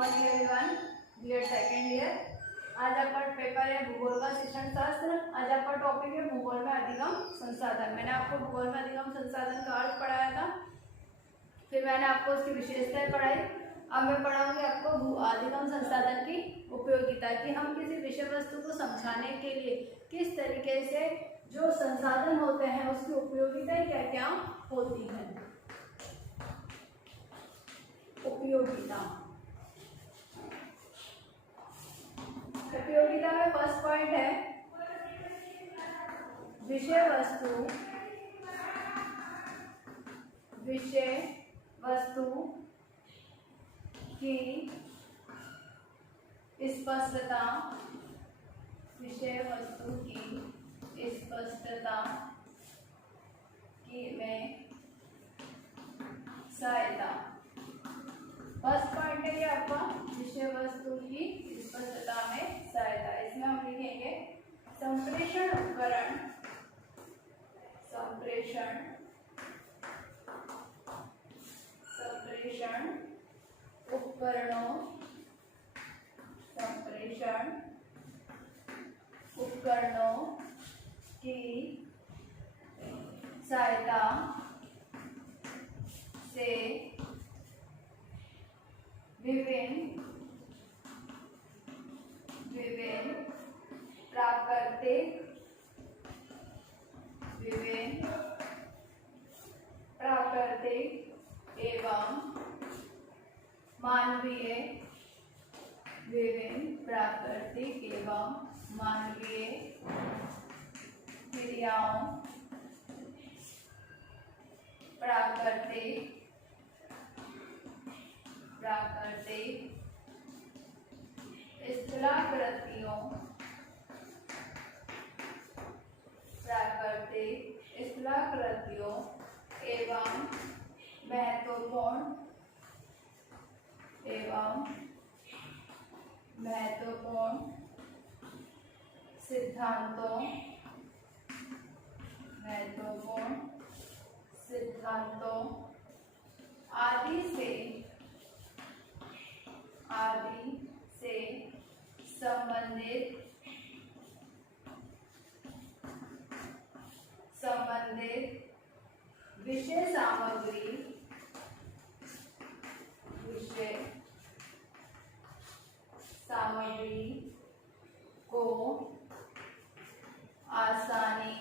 Morning everyone, dear second year. आज आपका paper है भूगोल का शिक्षण शास्त्र। आज आपका टॉपिक है भूगोल में अधिगम संसाधन। मैंने आपको भूगोल में अधिगम संसाधन का अर्थ पढ़ाया था, फिर मैंने आपको उसकी विशेषताएं पढ़ाई। अब मैं पढ़ाऊंगी आपको अधिगम संसाधन की उपयोगिता, कि हम किसी विषय वस्तु को समझाने के लिए किस तरीके से जो संसाधन होते हैं उसकी उपयोगिताएं क्या क्या होती हैं। उपयोगिता में फर्स्ट पॉइंट है विषय वस्तु की स्पष्टता, में सहायता। फर्स्ट पॉइंट है ये आपका विषय वस्तु की स्पष्टता में सहायता। इसमें हम लिखेंगे संप्रेषण उपकरणों की सहायता से विभिन्न प्राकृतिक एवं मानवीय क्रियाओं, प्राकृतिक स्थलाकृतियों एवं महत्वपूर्ण सिद्धांतों आदि से संबंधित विषय सामग्री को आसानी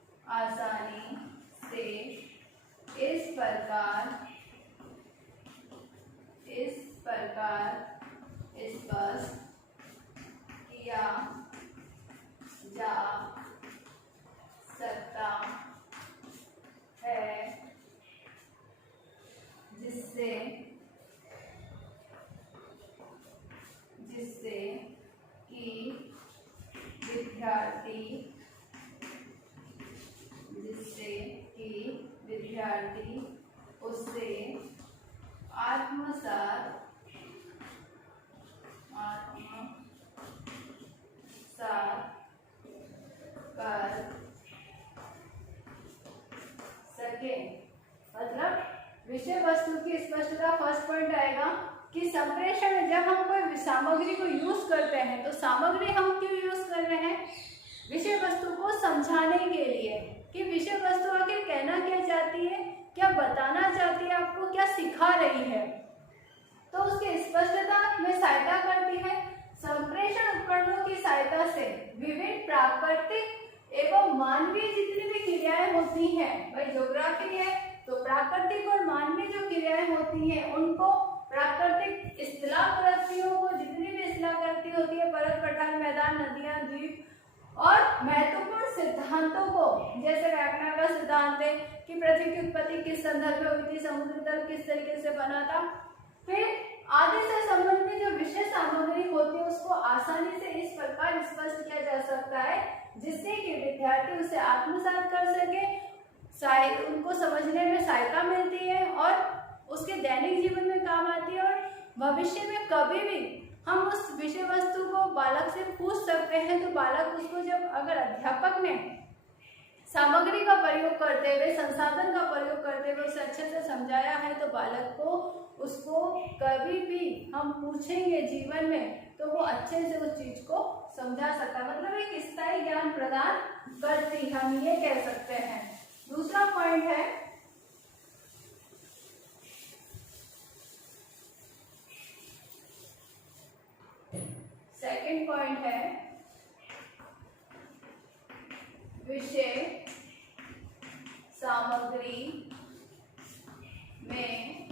से इस प्रकार स्पष्ट किया जा सकता है, जिससे कि विद्यार्थी उससे आत्मसात कर सके। मतलब विषय वस्तु की स्पष्टता फर्स्ट पॉइंट आएगा कि संप्रेषण, जब हम कोई सामग्री को यूज करते हैं तो सामग्री हम क्यों यूज कर रहे हैं? विषय वस्तु को समझाने के लिए, कि विषय वस्तु आखिर कहना क्या चाहती है, क्या बताना चाहती है, आपको क्या सिखा रही है, तो उसकी स्पष्टता में सहायता करती है। संप्रेषण उपकरणों की सहायता से विभिन्न प्राकृतिक एवं मानवीय जितनी भी क्रियाएं होती हैं, भाई ज्योग्राफी है तो प्राकृतिक और मानवीय जो क्रियाएं होती हैं उनको, प्राकृतिक स्थलाकृतियों को, जितनी भी स्थलाकृति होती है, पर्वत, पठार, मैदान, नदियां, द्वीप, और महत्वपूर्ण सिद्धांतों को, जैसे व्याकरण का सिद्धांत है कि पृथ्वी की उत्पत्ति किस संदर्भ में हुई थी, समुद्र तल किस तरीके से बना था, फिर आदि से संबंधित जो विषय सामग्री होती है उसको आसानी से इस प्रकार स्पष्ट किया जा सकता है जिससे कि विद्यार्थी उसे आत्मसात कर सके, उनको समझने में सहायता मिलती है और उसके दैनिक जीवन में काम आती है। और भविष्य में कभी भी हम उस विषय वस्तु को बालक से पूछ सकते हैं, तो बालक उसको जब अगर अध्यापक ने सामग्री का प्रयोग करते हुए, संसाधन का प्रयोग करते करते हुए उसे अच्छे से समझाया है तो बालक को उसको कभी भी हम पूछेंगे जीवन में तो वो अच्छे से उस चीज को समझा सकता है, मतलब एक स्थायी ज्ञान प्रदान करती, हम ये कह सकते हैं। दूसरा पॉइंट है सेकंड पॉइंट है विषय सामग्री में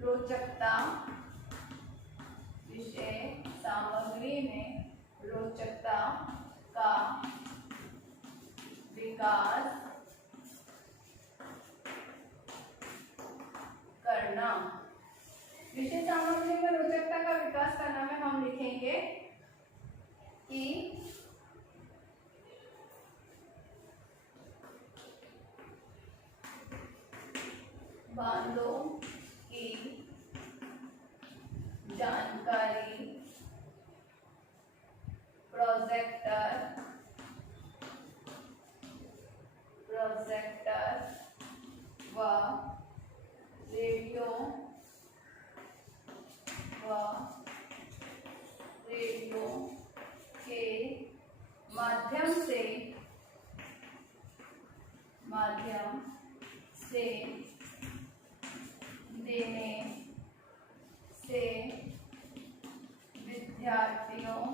रोचकता, विषय सामग्री में रोचकता का विकास करना। विषय सामग्री में रोचकता का विकास करना में हम लिखेंगे कि बांधों की जानकारी प्रोजेक्टर व रेडियो के माध्यम से देने से विद्यार्थियों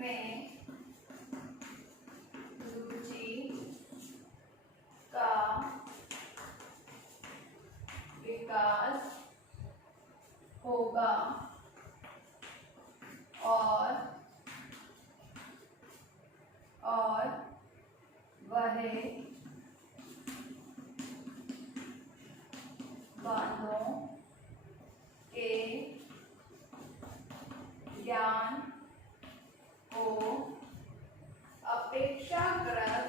में रुचि का विकास होगा और वह बांधों के ज्ञान को अपेक्षाकृत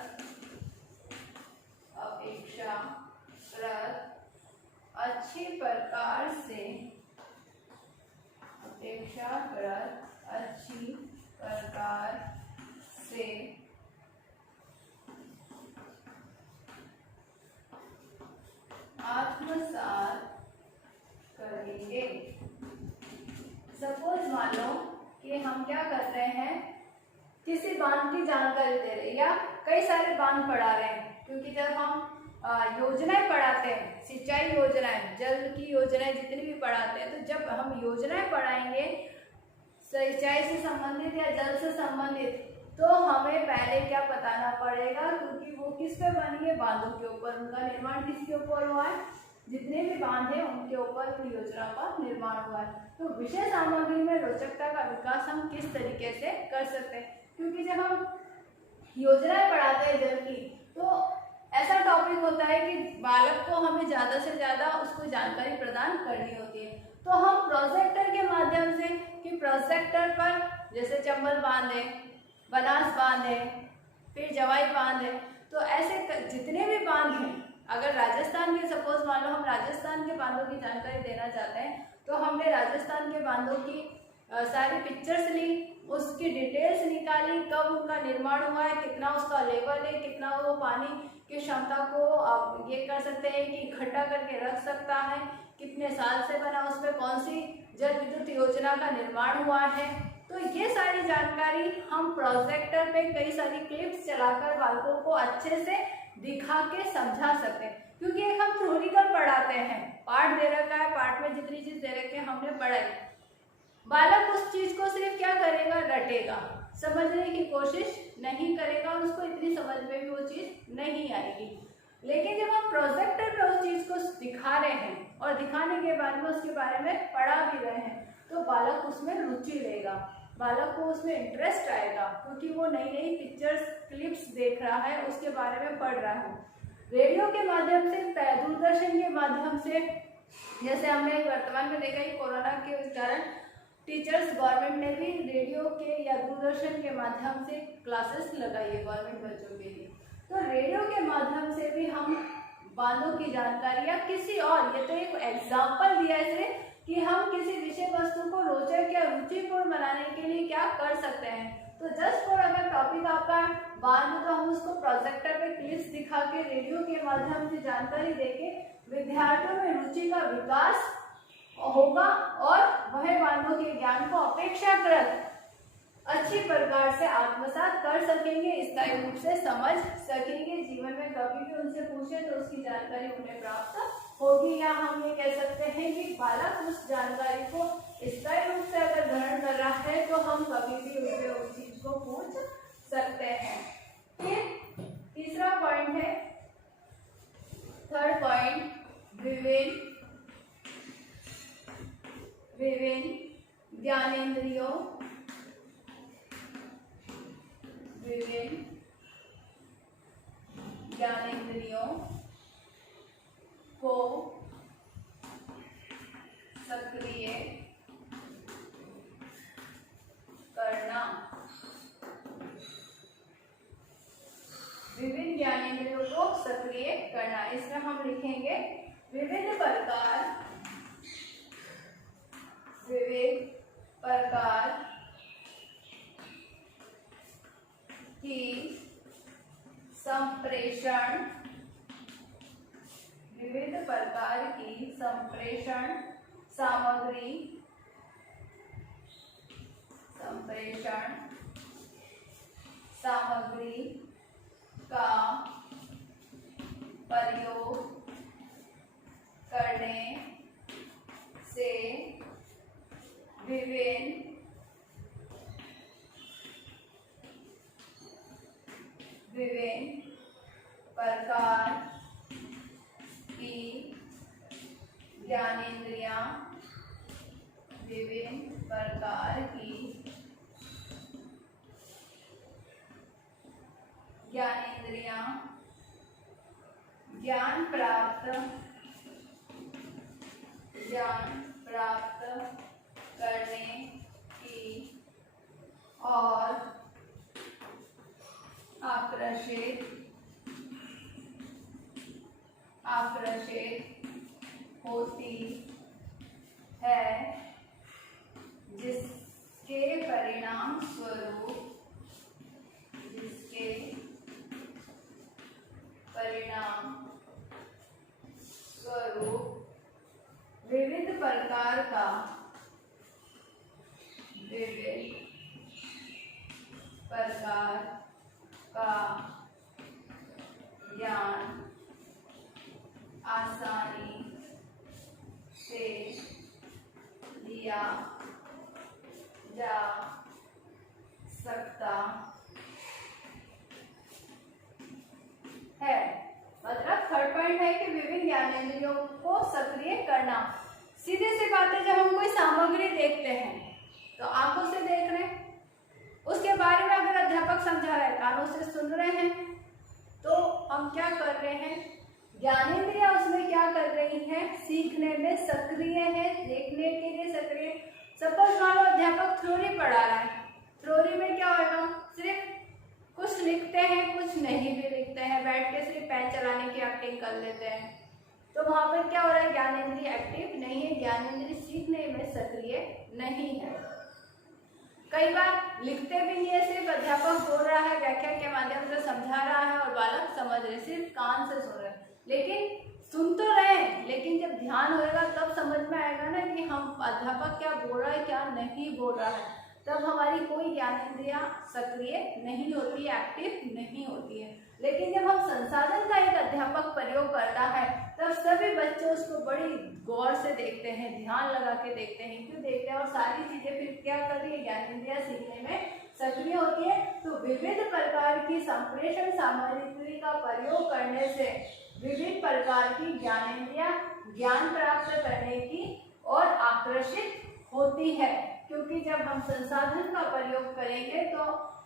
अच्छी प्रकार से आत्मसात करेंगे। सपोज मान लो कि हम क्या कर रहे हैं, किसी बांध की जानकारी दे रहे हैं या कई सारे बांध पढ़ा रहे हैं, क्योंकि जब हम योजनाएं पढ़ाते हैं, सिंचाई योजनाएं, जल की योजनाएं जितनी भी पढ़ाते हैं, तो जब हम योजनाएं पढ़ाएंगे सिंचाई से संबंधित या जल से संबंधित, तो हमें पहले क्या बताना पड़ेगा, क्योंकि वो किस पे बनी है, बांधों के ऊपर, उनका निर्माण किसके ऊपर हुआ है, जितने भी बांध हैं उनके ऊपर उन योजना का निर्माण हुआ है। तो विषय सामग्री में रोचकता का विकास हम किस तरीके से कर सकते हैं, क्योंकि जब हम योजनाएं पढ़ाते हैं जल की, तो ऐसा टॉपिक होता है कि बालक को हमें ज़्यादा से ज़्यादा उसको जानकारी प्रदान करनी होती है। तो हम प्रोजेक्टर के माध्यम से, कि प्रोजेक्टर पर जैसे चंबल बांध है, बनास बांध है, फिर जवाई बांध है, तो ऐसे जितने भी बांध हैं, अगर राजस्थान के सपोज मान लो हम राजस्थान के बांधों की जानकारी देना चाहते हैं, तो हमने राजस्थान के बांधों की सारी पिक्चर्स ली, उसकी डिटेल्स निकाली, कब उनका निर्माण हुआ है, कितना उसका लेवल है, कितना वो पानी की क्षमता को आप ये कर सकते हैं कि इकट्ठा करके रख सकता है, कितने साल से बना, उसमें कौन सी जल विद्युत योजना का निर्माण हुआ है। तो ये सारी जानकारी हम प्रोजेक्टर पे कई सारी क्लिप्स चलाकर बालकों को अच्छे से दिखा के समझा सकते हैं, क्योंकि एक हम थ्योरिकल पढ़ाते हैं, पाठ दे रखा है, पाठ में जितनी चीज दे रखी है हमने पढ़ाई, बालक उस चीज को सिर्फ क्या करेगा, रटेगा, समझने की कोशिश नहीं करेगा और उसको इतनी समझ में भी वो चीज नहीं आएगी। लेकिन जब हम प्रोजेक्टर पे उस चीज को दिखा रहे हैं और दिखाने के बाद में उसके बारे में पढ़ा भी रहे हैं, तो बालक उसमें रुचि लेगा, बालक को उसमें इंटरेस्ट आएगा, क्योंकि वो नई नई पिक्चर्स क्लिप्स देख रहा है, उसके बारे में पढ़ रहा है। रेडियो के माध्यम से, दूरदर्शन के माध्यम से, जैसे हमने वर्तमान में देखा कि कोरोना के कारण टीचर्स गवर्नमेंट ने भी रेडियो के या दूरदर्शन के माध्यम से क्लासेस लगाई है गवर्नमेंट बच्चों के लिए। तो रेडियो के माध्यम से भी हम बांधों की जानकारी या किसी और, ये तो एक एग्जाम्पल दिया है कि हम किसी विषय वस्तु को रोचक या रुचिपूर्ण बनाने के लिए क्या कर सकते हैं। तो जस्ट फॉर अगर टॉपिक आपका बाद में तो हम उसको प्रोजेक्टर पे क्लिप्स दिखा के रेडियो के माध्यम से जानकारी देके विद्यार्थियों में रुचि का विकास होगा और वह वालों के ज्ञान को अपेक्षाकृत अच्छी प्रकार से आत्मसात कर सकेंगे, स्थायी रूप से समझ सकेंगे। जीवन में कभी भी उनसे पूछे तो उसकी जानकारी उन्हें प्राप्त होगी, या हम ये कह सकते हैं कि बालक उस जानकारी को स्थायी रूप से अगर ग्रहण कर रहा है तो हम कभी भी उसे उस चीज को पूछ सकते हैं। फिर तीसरा पॉइंट है, थर्ड पॉइंट, विभिन्न ज्ञानेंद्रियों को सक्रिय करना। विभिन्न ज्ञानेंद्रियों को सक्रिय करना, इसमें हम लिखेंगे विभिन्न प्रकार की संप्रेषण, विविध प्रकार की संप्रेषण सामग्री का प्रयोग करने से विभिन्न प्रकार की ज्ञानेंद्रियां, विभिन्न प्रकार की ज्ञानेंद्रियां ज्ञान प्राप्त करने की और आकर्षित होती है, जिसके परिणाम स्वरूप विविध प्रकार का ज्ञान आसानी से लिया जा सकता है। मतलब थर्ड पॉइंट है कि विभिन्न ज्ञानेंद्रियों को सक्रिय करना। सीधे सी बात है, जब हम कोई सामग्री देखते हैं तो आंखों से देख रहे हैं, उसके बारे में अगर अध्यापक समझा रहा है, कानों से सुन रहे हैं, तो हम क्या कर रहे हैं, ज्ञानेंद्रियां उसमें क्या कर रही हैं, सीखने में सक्रिय है, देखने के लिए सक्रिय। सपोज मान लो अध्यापक थ्योरी पढ़ा रहा है, थ्योरी में क्या होगा, सिर्फ कुछ लिखते हैं, कुछ नहीं भी लिखते हैं, बैठ के सिर्फ पेन चलाने की एक्टिंग कर लेते हैं, तो वहां पर क्या हो रहा है, ज्ञानेंद्रिय एक्टिव नहीं है, ज्ञानेंद्रिय सीखने में सक्रिय नहीं है। कई बार लिखते भी नहीं है, सिर्फ अध्यापक बोल रहा है, व्याख्या के माध्यम से समझा रहा है और बालक समझ रहे, सिर्फ कान से सुन रहे हैं, लेकिन सुन तो रहे हैं, लेकिन जब ध्यान होएगा तब समझ में आएगा ना कि हम अध्यापक क्या बोल रहा है, क्या नहीं बोल रहा है, तब हमारी कोई ज्ञानेंद्रियां सक्रिय नहीं होती, एक्टिव नहीं होती है। लेकिन जब हम संसाधन का एक अध्यापक प्रयोग करता है तब सभी बच्चे उसको बड़ी गौर से देखते हैं, ध्यान लगा के देखते हैं, क्यों देखते हैं, और सारी चीजें फिर क्या कर रही है, ज्ञानेंद्रियां सीखने में सक्रिय होती है। तो विविध प्रकार की संप्रेषण सामग्री का प्रयोग करने से विभिन्न प्रकार की ज्ञानेंद्रियां ज्ञान प्राप्त करने की और आकर्षित होती है, क्योंकि जब हम संसाधन का प्रयोग करेंगे तो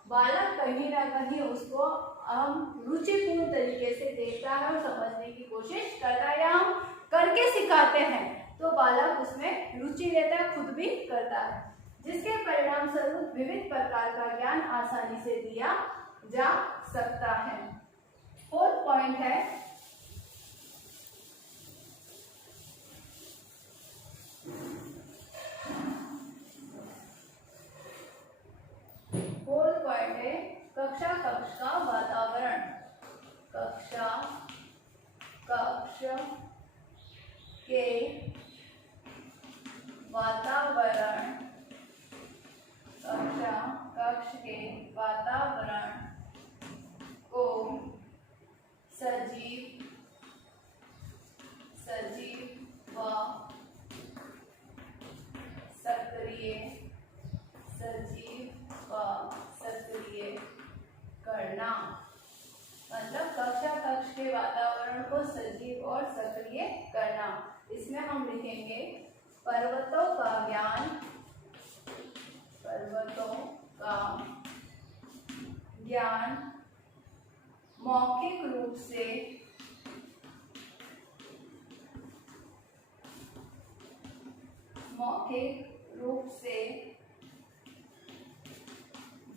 बालक कहीं ना कहीं उसको हम रुचिपूर्ण तरीके से देखता है और समझने की कोशिश करता है, या हम करके सिखाते हैं तो बालक उसमें रुचि लेता है, खुद भी करता है, जिसके परिणाम स्वरूप विविध प्रकार का ज्ञान आसानी से दिया जा सकता है। फोर्थ पॉइंट है फोर्थ कक्षा कक्ष का वातावरण, कक्षा कक्ष के वातावरण, कक्षा कक्ष के वातावरण को सजीव व सक्रिय करना। मतलब कक्षा कक्ष के वातावरण को सजीव और सक्रिय करना। इसमें हम लिखेंगे पर्वतों का ज्ञान मौखिक रूप से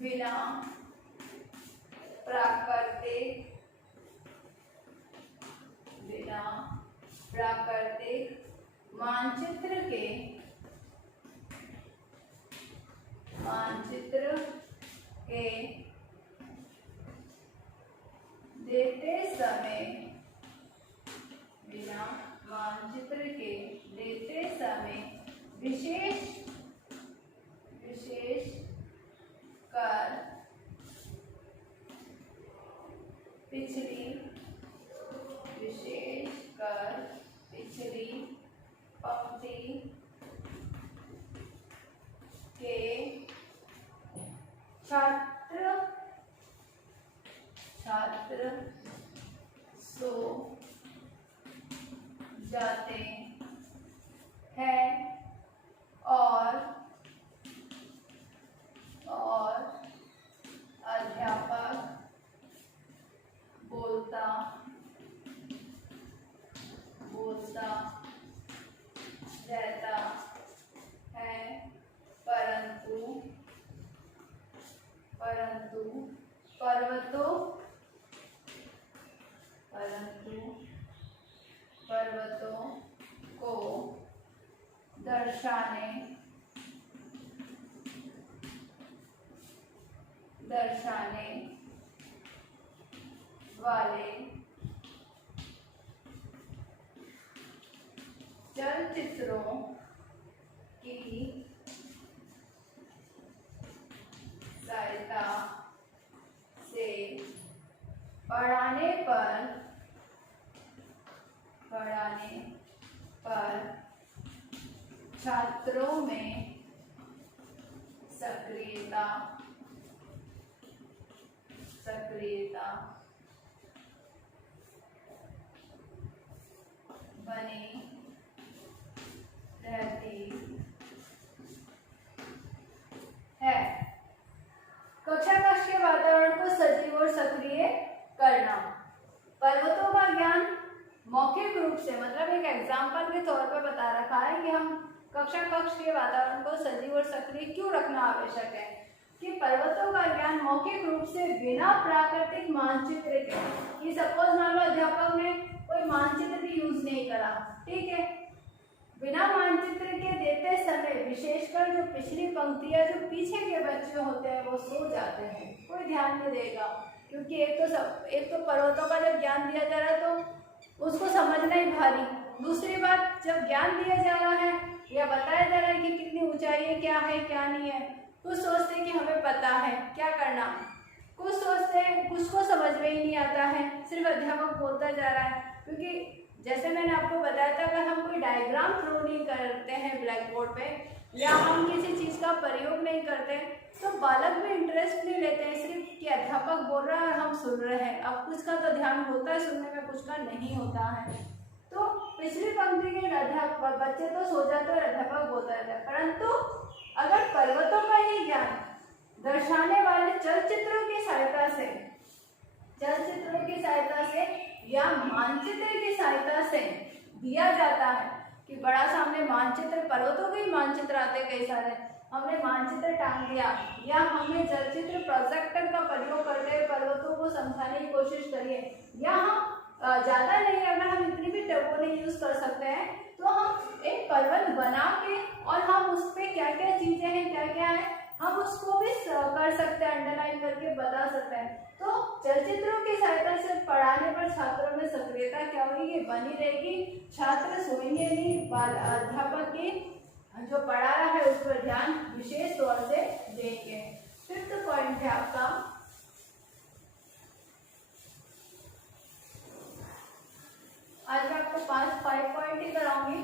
बिना प्राकृतिक मानचित्र के देते समय विशेष कर पिछली पंक्ति के छात्र सो जाते हैं और अध्यापक बोलता रहता है, परंतु पर्वतों को दर्शाने वाले चलचित्रों की सहायता से पढ़ाने पर छात्रों में सक्रियता बनी रहती है। कक्षा कक्ष के वातावरण को सजीव और सक्रिय करना। पर्वतों का ज्ञान मौखिक रूप से, मतलब एक एग्जाम्पल के तौर पर बता रखा है कि हम कक्षा कक्ष के वातावरण को सजीव और सक्रिय क्यों रखना आवश्यक है, कि पर्वतों का ज्ञान मौखिक रूप से बिना प्राकृतिक मानचित्र के, कि सपोज मान लो अध्यापक ने कोई मानचित्र भी यूज नहीं करा, ठीक है, बिना मानचित्र के देते समय विशेषकर जो पिछली पंक्तियां, जो पीछे के बच्चे होते हैं वो सो जाते हैं, कोई ध्यान नहीं देगा, क्योंकि एक तो पर्वतों का जब ज्ञान दिया जा रहा है तो उसको समझना ही भारी। दूसरी बात, जब ज्ञान दिया जा रहा है या बताया जा रहा है कि कितनी ऊंचाई है, क्या नहीं है, कुछ सोचते हैं कि हमें पता है क्या करना, कुछ सोचते हैं कुछ को समझ में ही नहीं आता है, सिर्फ अध्यापक बोलता जा रहा है। क्योंकि जैसे मैंने आपको बताया था, अगर हम कोई डायग्राम थ्रो नहीं करते हैं ब्लैक बोर्ड पे, या हम किसी चीज़ का प्रयोग नहीं करते तो बालक भी इंटरेस्ट नहीं लेते हैं, सिर्फ कि अध्यापक बोल रहा है और हम सुन रहे हैं। अब कुछ का तो ध्यान होता है सुनने में, कुछ का नहीं होता है। तो पिछली पंक्ति के अध्यापक बच्चे तो सो जाते और अध्यापक बोलता रहता है, परंतु अगर पर्वतों का ही ज्ञान दर्शाने वाले चलचित्रों की सहायता से या मानचित्र की सहायता से दिया जाता है, कि बड़ा सामने मानचित्र, पर्वतों के ही मानचित्र आते कई सारे, हमने मानचित्र टांग दिया, या हमने चलचित्र प्रोजेक्टर का प्रयोग करते हुए पर्वतों को समझाने की कोशिश करिए, या हम ज़्यादा नहीं, अगर हम इतनी भी टर्बो नहीं यूज़ कर सकते हैं तो हम एक पर्वत बना के और हम उस पर क्या क्या चीज़ें हैं, क्या क्या है, हम उसको भी कर सकते हैं, अंडरलाइन करके बता सकते सकता है। तो चलचित्रों की सहायता से पढ़ाने पर छात्रों में सक्रियता क्या होगी, बनी रहेगी। छात्र सोएंगे नहीं, अध्यापक की जो पढ़ा रहा है उस पर ध्यान विशेष तौर से देंगे। फिफ्थ पॉइंट है आपका आज मैं आपको 5 पॉइंट ही कराऊंगी,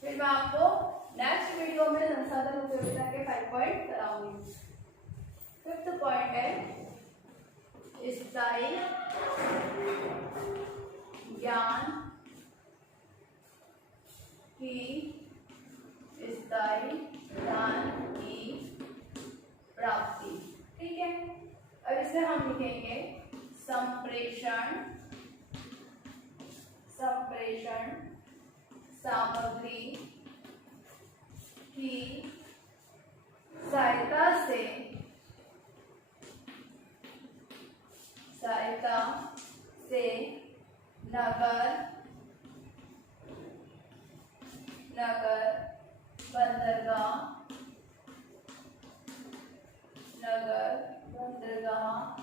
फिर मैं आपको नेक्स्ट वीडियो में संसाधन उपयोगिता के 5 पॉइंट कराऊंगी। फिफ्थ पॉइंट है स्थायी ज्ञान की प्राप्ति। ठीक है, अब इसे हम लिखेंगे संप्रेषण सामग्री की सहायता से नगर बंदरगाह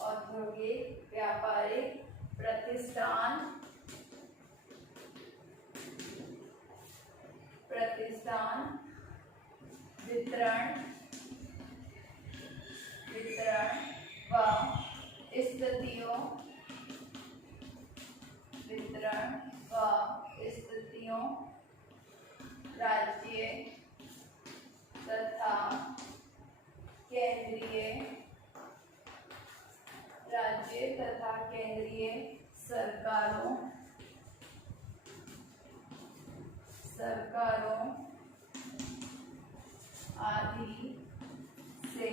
औद्योगिक व्यापारिक प्रतिष्ठान वितरण व स्थितियों राज्य तथा केंद्रीय सरकारों आदि से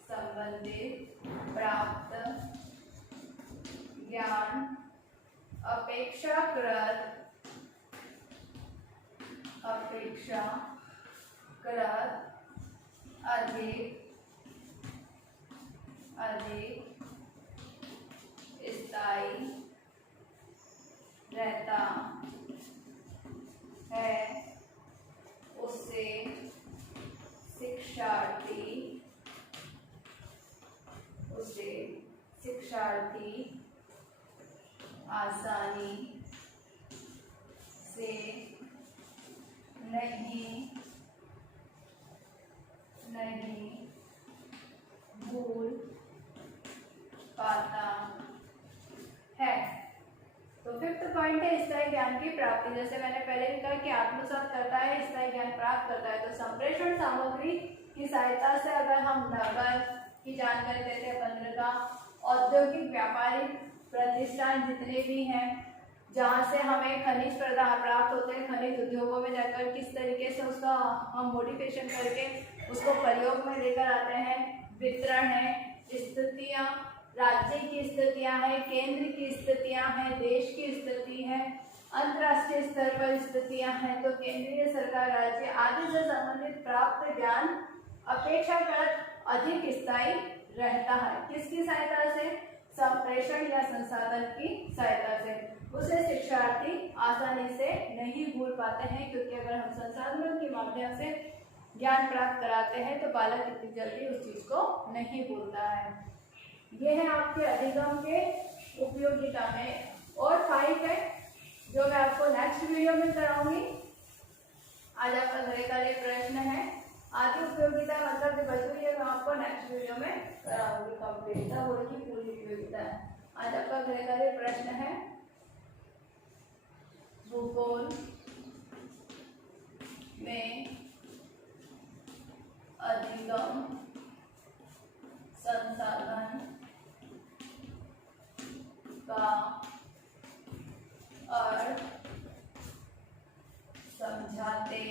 संबंधित प्राप्त ज्ञान अपेक्षाकृत अधिक स्थायी रहता है। उससे शिक्षार्थी आसानी से नहीं भूल पाता है। तो फिफ्थ पॉइंट है स्थायी ज्ञान की प्राप्ति। जैसे मैंने पहले भी कहा कि आत्मसात करता है, स्थायी ज्ञान प्राप्त करता है। तो संप्रेषण सामग्री की सहायता से अगर हम नगर की जानकारी देते हैं, बंदरगाह, औद्योगिक व्यापारिक प्रतिष्ठान जितने भी हैं जहाँ से हमें खनिज पदार्थ प्राप्त होते हैं, खनिज उद्योगों में जाकर किस तरीके से उसका हम मॉडिफिकेशन करके उसको प्रयोग में लेकर आते हैं। वितरण है, स्थितियाँ, राज्य की स्थितियाँ हैं, केंद्र की स्थितियाँ हैं, देश की स्थिति है, अंतर्राष्ट्रीय स्तर पर स्थितियाँ हैं। तो केंद्रीय सरकार, राज्य आदि से संबंधित प्राप्त ज्ञान अपेक्षाकृत अधिक स्थायी रहता है। किसकी सहायता से? संप्रेषण या संसाधन की सहायता से। उसे शिक्षार्थी आसानी से नहीं भूल पाते हैं, क्योंकि अगर हम संसाधनों के माध्यम से ज्ञान प्राप्त कराते हैं तो बालक इतनी जल्दी उस चीज को नहीं भूलता है। ये है आपके अधिगम के उपयोगिता में। और 5 है जो मैं आपको नेक्स्ट वीडियो में कराऊंगी। आज आपका घरे का ये प्रश्न है। आदि उपयोगिता मतलब जो बच रही है मैं आपको नेक्स्ट वीडियो में कराऊंगी कंप्लीट, तब होगी पूरी उपयोगिता। आज आपका घरे का ये प्रश्न है भूगोल में अधिगम संसाधन का अर्थ समझाते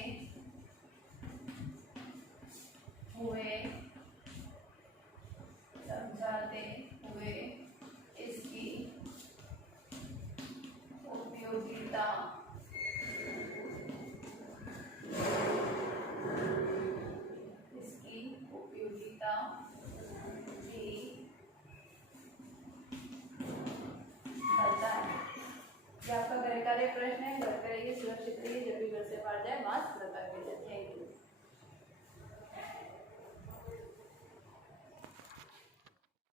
हुए इसकी उपयोगिता प्रश्न है, घर पे रहिए, सुरक्षित रहिए, जब भी घर से बाहर जाए मास्क लगा के जाए। Thank you.